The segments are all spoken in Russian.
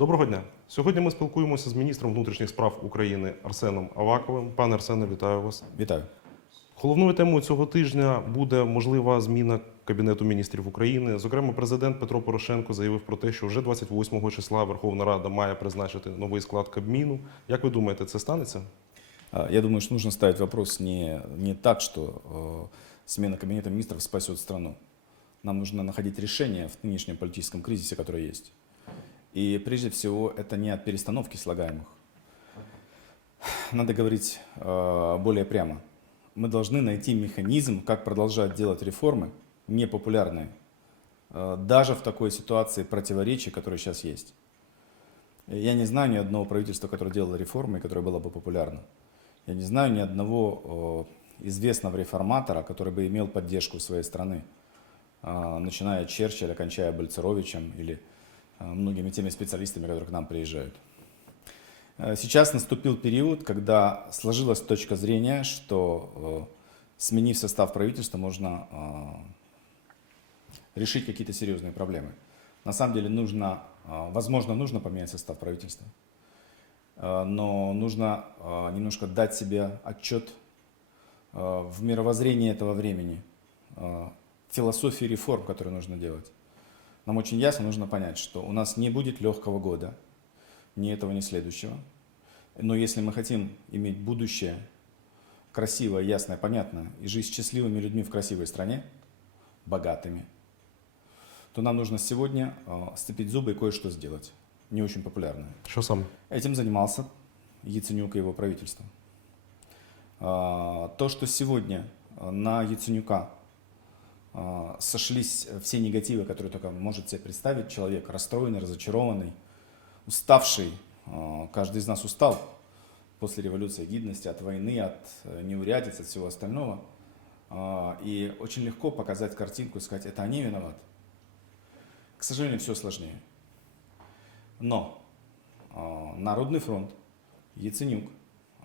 Доброго дня. Сьогодні ми спілкуємося з міністром внутрішніх справ України Арсеном Аваковим. Пане Арсене, вітаю вас. Вітаю. Головною темою цього тижня буде можлива зміна Кабінету міністрів України. Зокрема, президент Петро Порошенко заявив про те, що вже 28 числа Верховна Рада має призначити новий склад Кабміну. Як ви думаєте, це станеться? А, Я думаю, что нужно ставить вопрос не, не так, что э, смена кабинета министров спасет страну. Нам нужно находить решение в нынешнем политическом кризисе, который есть. И прежде всего это не от перестановки слагаемых. Надо говорить э, более прямо. Мы должны найти механизм, как продолжать делать реформы непопулярные, э, даже в такой ситуации противоречий, которые сейчас есть. Я не знаю ни одного правительства, которое делало реформы, которое было бы популярно. Я не знаю ни одного э, известного реформатора, который бы имел поддержку своей страны, э, начиная от Черчилля, кончая Бальцеровичем или многими теми специалистами, которые к нам приезжают. Э, Сейчас наступил период, когда сложилась точка зрения, что э, сменив состав правительства, можно э, решить какие-то серьезные проблемы. На самом деле нужно, э, возможно, нужно поменять состав правительства. Э, но нужно э, немножко дать себе отчет э, в мировоззрении этого времени, э, философии реформ, которые нужно делать. Нам очень ясно нужно понять, что у нас не будет легкого года, ни этого, ни следующего. Но если мы хотим иметь будущее красивое, ясное, понятное, и жить счастливыми людьми в красивой стране, богатыми, то нам нужно сегодня э, сцепить зубы и кое-что сделать. Не очень популярное. Що саме? Этим занимался Яценюк и его правительство. А, То, что сегодня а, на Яценюка сошлись все негативы, которые только может себе представить человек, расстроенный, разочарованный, уставший, а, каждый из нас устал после революции гидности, от войны, от э, неурядиц, от всего остального. А, И очень легко показать картинку и сказать, это они виноваты. К сожалению, все сложнее. Но а, Народный фронт, Яценюк,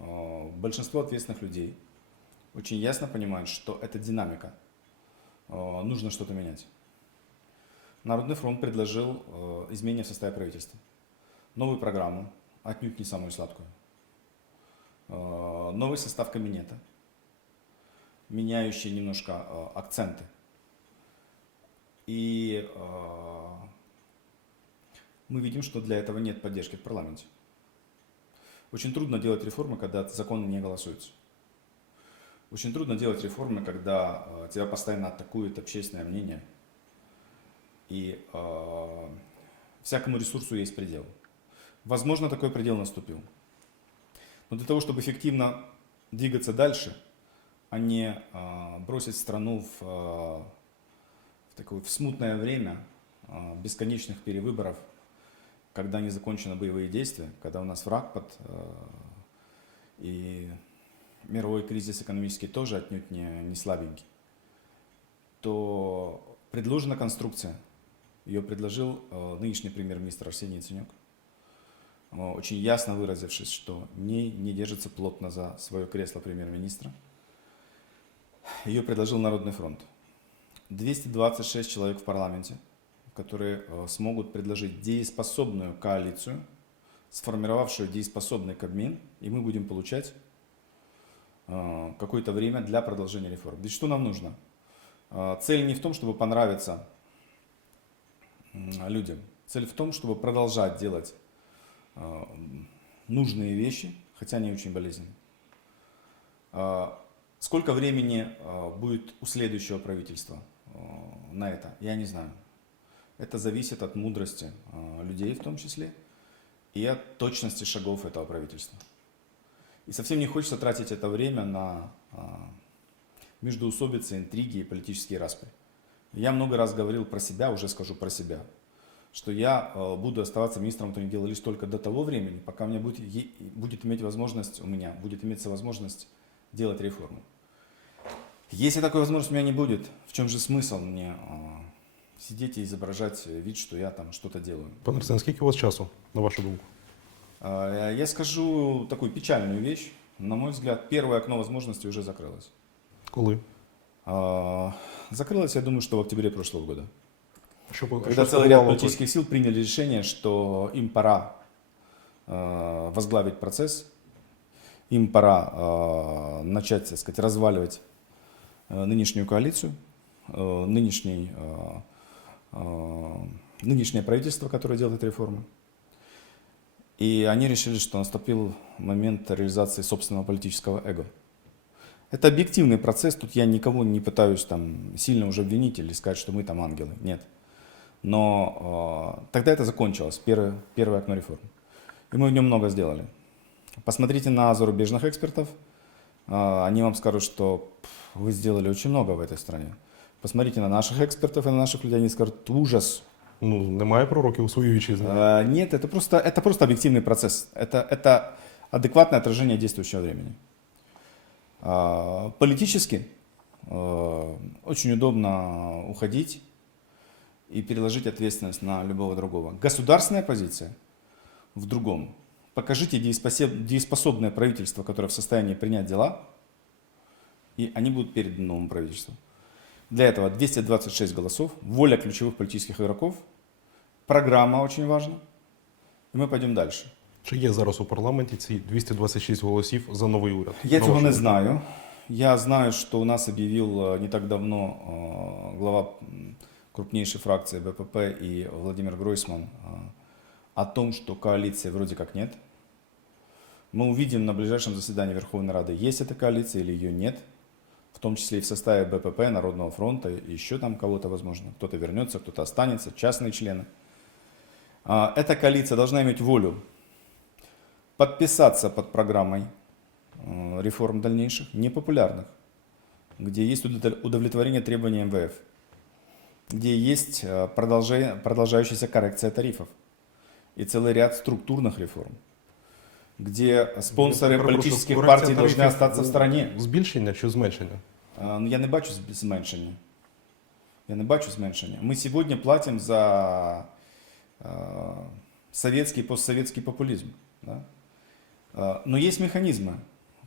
а, большинство ответственных людей очень ясно понимают, что это динамика. А, Нужно что-то менять. Народный фронт предложил а, изменения в составе правительства. Новую программу, отнюдь не самую сладкую. А, Новый состав кабинета, меняющий немножко акценты. И мы видим, что для этого нет поддержки в парламенте. Очень трудно делать реформы, когда законы не голосуются. Очень трудно делать реформы, когда э, тебя постоянно атакует общественное мнение. И э, всякому ресурсу есть предел. Возможно, такой предел наступил. Но для того, чтобы эффективно двигаться дальше, а не э, бросить страну в, э, в такое в смутное время э, бесконечных перевыборов, когда не закончены боевые действия, когда у нас враг под э, и мировой кризис экономический тоже отнюдь не, не слабенький, то предложена конструкция. Ее предложил э, нынешний премьер-министр Арсений Яценюк, э, очень ясно выразившись, что не, не держится плотно за свое кресло премьер-министра. Ее предложил Народный фронт. 226 человек в парламенте, которые э, смогут предложить дееспособную коалицию, сформировавшую дееспособный Кабмин, и мы будем получать какое-то время для продолжения реформ. Ведь что нам нужно? Э, Цель не в том, чтобы понравиться людям. Цель в том, чтобы продолжать делать э, нужные вещи, хотя они очень болезненные. Э, Сколько времени э, будет у следующего правительства э, на это, я не знаю. Это зависит от мудрости э, людей в том числе и от точности шагов этого правительства. И совсем не хочется тратить это время на э, междоусобицы, интриги и политические распри. Я много раз говорил про себя, уже скажу про себя, что я э, буду оставаться министром внутренних дел лишь только до того времени, пока у меня будет, будет иметь возможность, у меня будет иметься возможность делать реформу. Если такой возможности у меня не будет, в чем же смысл мне э, сидеть и изображать вид, что я там что-то делаю? Пане Арсене, скільки у вас часу, на вашу думку? Э, Я скажу такую печальную вещь. На мой взгляд, первое окно возможностей уже закрылось. Коли? А, Закрылось, я думаю, что в октябре прошлого года. Що, Когда що целый ряд спонукало политических сил приняли решение, что им пора э, возглавить процесс, им пора э, начать, так сказать, разваливать э, нынешнюю коалицию, э, нынешний, э, э, нынешнее правительство, которое делает реформы. И они решили, что наступил момент реализации собственного политического эго. Это объективный процесс, тут я никого не пытаюсь там сильно уже обвинить или сказать, что мы там ангелы. Нет. Но э, тогда это закончилось, первое, первое окно реформ. И мы в нем много сделали. Посмотрите на зарубежных экспертов, э, они вам скажут, что вы сделали очень много в этой стране. Посмотрите на наших экспертов и на наших людей, они скажут, ужас. Ну, немає пророків у своїй вітчизні. Э, нет, это просто, это просто объективный процесс. Это, это адекватное отражение действующего времени. А, Политически э, очень удобно уходить и переложить ответственность на любого другого. Государственная позиция в другом. Покажите дееспособ- дееспособное правительство, которое в состоянии принять дела, и они будут переданы новому правительству. Для этого 226 голосов, воля ключевых политических игроков, программа очень важна, и мы пойдем дальше. Чи є зараз у парламенті ці 226 голосів за новий уряд? Я На цього вашу не думку? знаю. Я знаю, что у нас объявил э, не так давно э, глава м, крупнейшей фракции БПП и Владимир Гройсман э, о том, что коалиции вроде как нет. Мы увидим на ближайшем заседании Верховной Рады, есть эта коалиция или ее нет. В том числе и в составе БПП, Народного фронта, еще там кого-то возможно. Кто-то вернется, кто-то останется, частные члены. А, Эта коалиция должна иметь волю подписаться под программой э, реформ дальнейших, непопулярных, где есть удовлет- удовлетворение требований МВФ, где есть э, продолжа- продолжающаяся коррекция тарифов и целый ряд структурных реформ, где спонсоры Я перепрошую, политических корекція партий должны тарифів остаться в стране. Збільшення чи зменшення? Е, Ну, я не бачу зб- зменшення. Я не бачу зменшення. Ми сьогодні платимо за е, советский, постсоветский популизм. Да? Э, Но есть механизмы,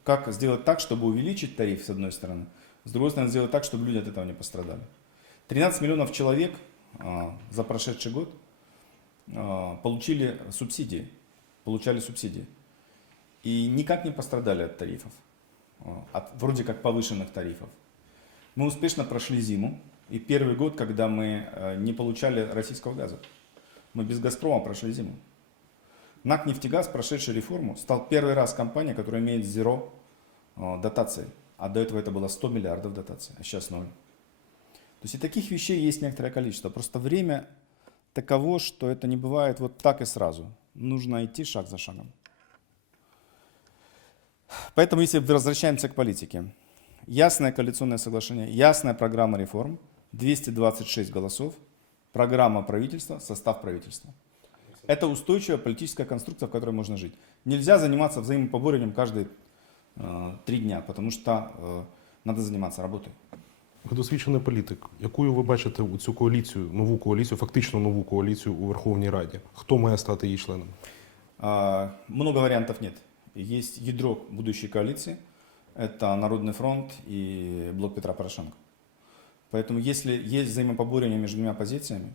как сделать так, чтобы увеличить тариф, с одной стороны, с другой стороны, сделать так, чтобы люди от этого не пострадали. 13 миллионов человек э, за прошедший год э, получили субсидии, получали субсидии. И никак не пострадали от тарифов, от вроде как повышенных тарифов. Мы успешно прошли зиму, и первый год, когда мы э, не получали российского газа. Мы без «Газпрома» прошли зиму. НАК «Нефтегаз», прошедший реформу, стал первый раз компания, которая имеет зеро дотации. А до этого это было 100 миллиардов дотаций, а сейчас ноль. То есть и таких вещей есть некоторое количество. Просто время таково, что это не бывает вот так и сразу. Нужно идти шаг за шагом. Поэтому, если возвращаемся к политике, ясное коалиционное соглашение, ясная программа реформ, 226 голосов, программа правительства, состав правительства. Это устойчивая политическая конструкция, в которой можно жить. Нельзя заниматься взаимопоборением каждые э, три дня, потому что э, надо заниматься работой. Ви досвідчений політик. Якою ви бачите у цю коаліцію, нову коаліцію, фактично нову коаліцію у Верховній Раді? Хто має стати її членом? А, Много вариантов нет. Есть ядро будущей коалиции, это Народный фронт и Блок Петра Порошенко. Поэтому если есть взаимопоборение между двумя позициями,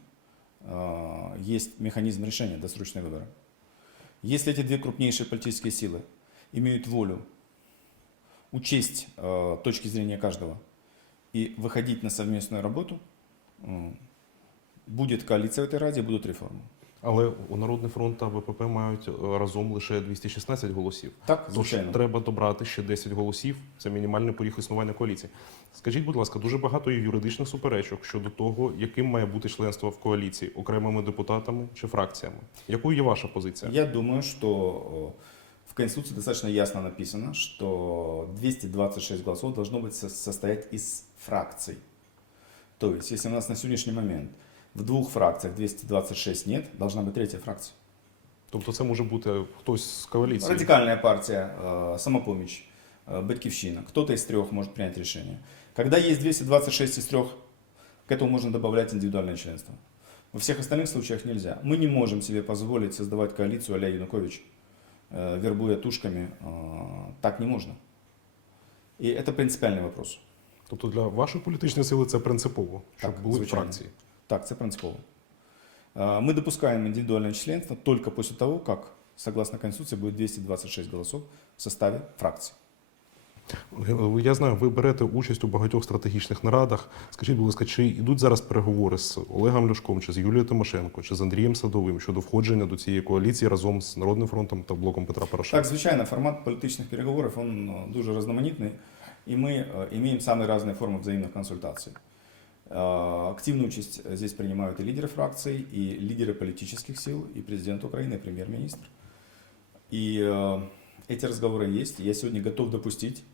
а, есть механизм решения досрочные выборы. Если эти две крупнейшие политические силы имеют волю учесть э, точки зрения каждого и выходить на совместную работу, будет коалиция в этой Раде, будут реформы. Але у Народний фронт та ВПП мають е, разом лише 216 голосів. Так, Тож треба добрати ще 10 голосів. Це мінімальний поріг існування коаліції. Скажіть, будь ласка, дуже багато є юридичних суперечок щодо того, яким має бути членство в коаліції окремими депутатами чи фракціями. Якою є ваша позиція? Я думаю, э, в Конституции достаточно ясно написано, что 226 голосов должно быть со- состоять из фракций. То есть, если у нас на сегодняшний момент в двух фракциях 226 нет, должна быть третья фракция. Тобто, це може бути хтось з коаліції. Радикальная партия, э, самопомощь, э, Батькивщина. Кто-то из трех может принять решение. Когда есть 226 из трех, к этому можно добавлять индивидуальное членство. Во всех остальных случаях нельзя. Мы не можем себе позволить создавать коалицию а-ля Янукович, э, вербуя тушками. Э, Так не можно. И это принципиальный вопрос. Тобто для вашої політичної сили це принципово, щоб Так, були звичайно. фракції. Так, це принципово. Э, Мы допускаем индивидуальное членство только после того, как, согласно Конституции, будет 226 голосов в составе фракции. Е, Я знаю, ви берете участь у багатьох стратегічних нарадах. Скажіть, будь ласка, чи йдуть зараз переговори з Олегом Ляшком, чи з Юлією Тимошенко, чи з Андрієм Садовим щодо входження до цієї коаліції разом з Народним фронтом та блоком Петра Так, звичайно, формат політичних переговорів він е, дуже різноманітний, і ми е, маємо самі різні форми взаємних консультацій. Э, Активную участь здесь принимают и лидеры фракций, и лидеры политических сил, и президент Украины, и премьер-министр. И э, эти разговоры есть. Я сегодня готов допустить,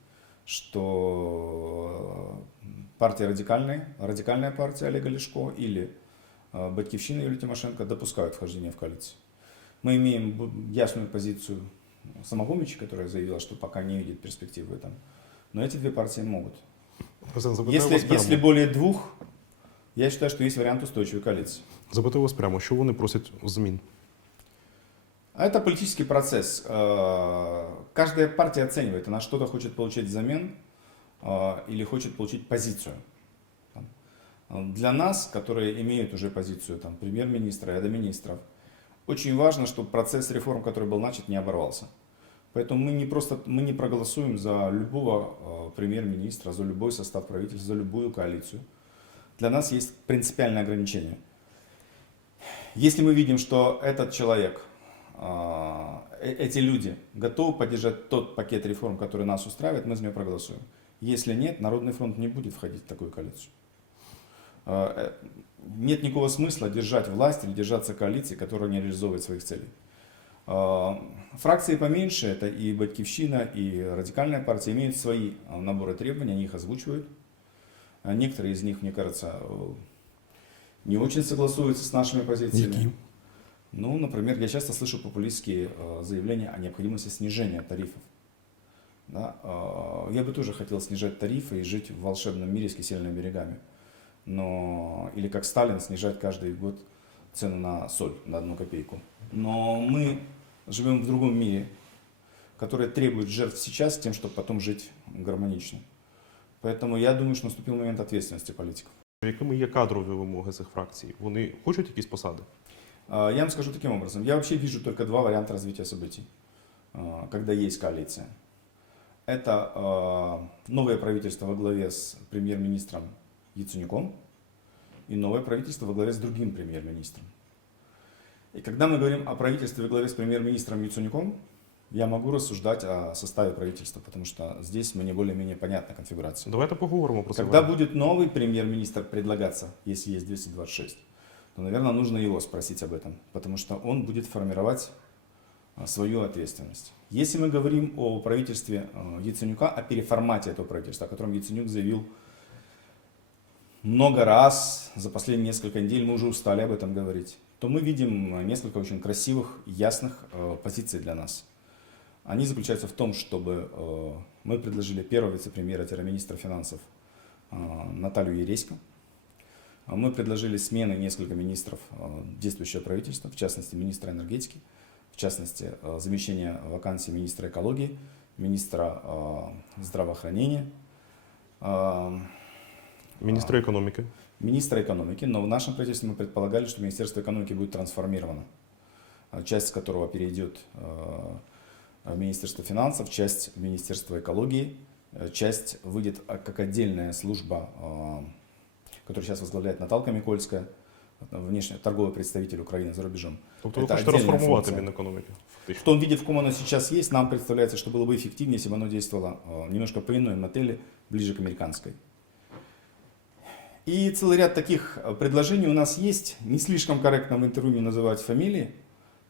что э, партия радикальная, радикальная партия Олега Лешко или Батьковщина Юлии Тимошенко допускают вхождение в коалицию. Мы имеем ясную позицию Самогумича, которая заявила, что пока не видит перспектив в этом. Но эти две партии могут. Если, если более двух, я считаю, что есть вариант устойчивой коалиции. Запитаю вас прямо, що вони просять змін? А это политический процесс. Э, Каждая партия оценивает, она что-то хочет получить взамен э, или хочет получить позицию. Э, Для нас, которые имеют уже позицию премьер-министра и до министров, очень важно, чтобы процесс реформ, который был начат, не оборвался. Поэтому мы не просто мы не проголосуем за любого э, премьер-министра, за любой состав правительства, за любую коалицию. Для нас есть принципиальное ограничение. Если мы видим, что этот человек, а, э- эти люди готовы поддержать тот пакет реформ, который нас устраивает, мы за него проголосуем. Если нет, Народный фронт не будет входить в такую коалицию. А, э, Нет никакого смысла держать власть или держаться коалиции, которая не реализовывает своих целей. А, Фракции поменьше, это и Батьковщина, и Радикальная партия, имеют свои а, наборы требований, они их озвучивают. А Некоторые из них, мне кажется, э, не очень согласуются с нашими позициями. Які? Ну, например, я часто слышу популистские э, заявления о необходимости снижения тарифов. Да? Я бы тоже хотел снижать тарифы и жить в волшебном мире с кисельными берегами. Но, или как Сталин, снижать каждый год цену на соль на одну копейку. Но мы живем в другом мире, который требует жертв сейчас с тем, чтобы потом жить гармонично. Поэтому я думаю, что наступил момент ответственности политиков. Якими є кадрові вимоги цих фракцій? Вони хочуть якісь посади? А, Я вам скажу таким образом. Я вообще вижу только два варианта развития событий, а, когда есть коалиция. Это а, новое правительство во главе с премьер-министром Яценюком и новое правительство во главе с другим премьер-министром. И когда мы говорим о правительстве во главе с премьер-министром Яценюком, я могу рассуждать о составе правительства, потому что здесь мне более-менее понятна конфигурация. Давайте поговоримо про це. Когда будет новый премьер-министр предлагаться, если есть 226, то, наверное, нужно его спросить об этом, потому что он будет формировать а, свою ответственность. Если мы говорим о правительстве а, Яценюка, о переформате этого правительства, о котором Яценюк заявил много раз за последние несколько недель, мы уже устали об этом говорить, то мы видим а, несколько очень красивых, ясных э, позиций для нас. Они заключаются в том, чтобы э, мы предложили первого вице-премьера-министра финансов э, Наталью Ересько. А Мы предложили смены несколько министров э, действующего правительства, в частности министра энергетики, в частности э, замещение вакансий министра экологии, министра э, здравоохранения, э, Міністри економіки. министра экономики, но в нашем правительстве мы предполагали, что Министерство экономики будет трансформировано, а, часть которого перейдет э, в Министерство финансов, часть в Министерство экологии, э, часть выйдет а, как отдельная служба, э, которую сейчас возглавляет Наталка Микольская, э, внешний торговый представитель Украины за рубежом. Тобто ви Це хочете отдельна розформувати функція. Мінекономіки, В фактично. том виде, в каком оно сейчас есть, нам представляется, что было бы эффективнее, если бы оно действовало э, немножко по иной модели, ближе к американской. И целый ряд таких э, предложений у нас есть. Не слишком корректно в интервью не называть фамилии,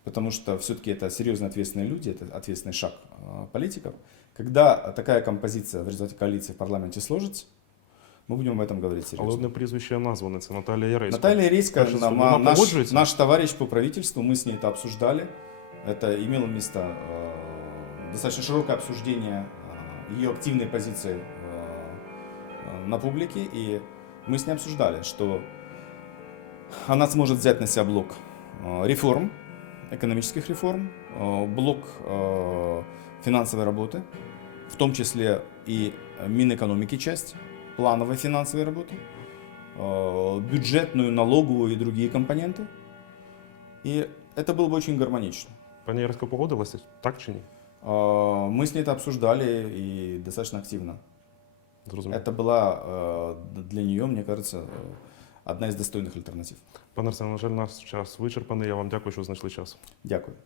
потому что все-таки это серьезно ответственные люди, это ответственный шаг э, политиков. Когда такая композиция в результате коалиции в парламенте сложится, мы будем об этом говорить Але серьезно. одне прізвище назване це Наталія Яресько. Наталья Рейска, Скажет, нам- вона наш, погоджується? наш товарищ по правительству, мы с ней это обсуждали. Это имело место э, достаточно широкое обсуждение э, ее активной позиции э, э, на публике. И мы с ней обсуждали, что она сможет взять на себя блок э, реформ, экономических реформ, э, блок э, финансовой работы, в том числе и Минэкономики часть, плановой финансовой работы, бюджетную, налоговую и другие компоненты. И это было бы очень гармонично. Пані Яресько погодилася, так чи ні? Э, Мы с ней это обсуждали и достаточно активно. Зрозуміло. Это была э, для нее, мне кажется, одна из достойных альтернатив. Пане Арсене, на жаль, наш час вичерпаний. Я вам дякую, що знайшли час. Дякую.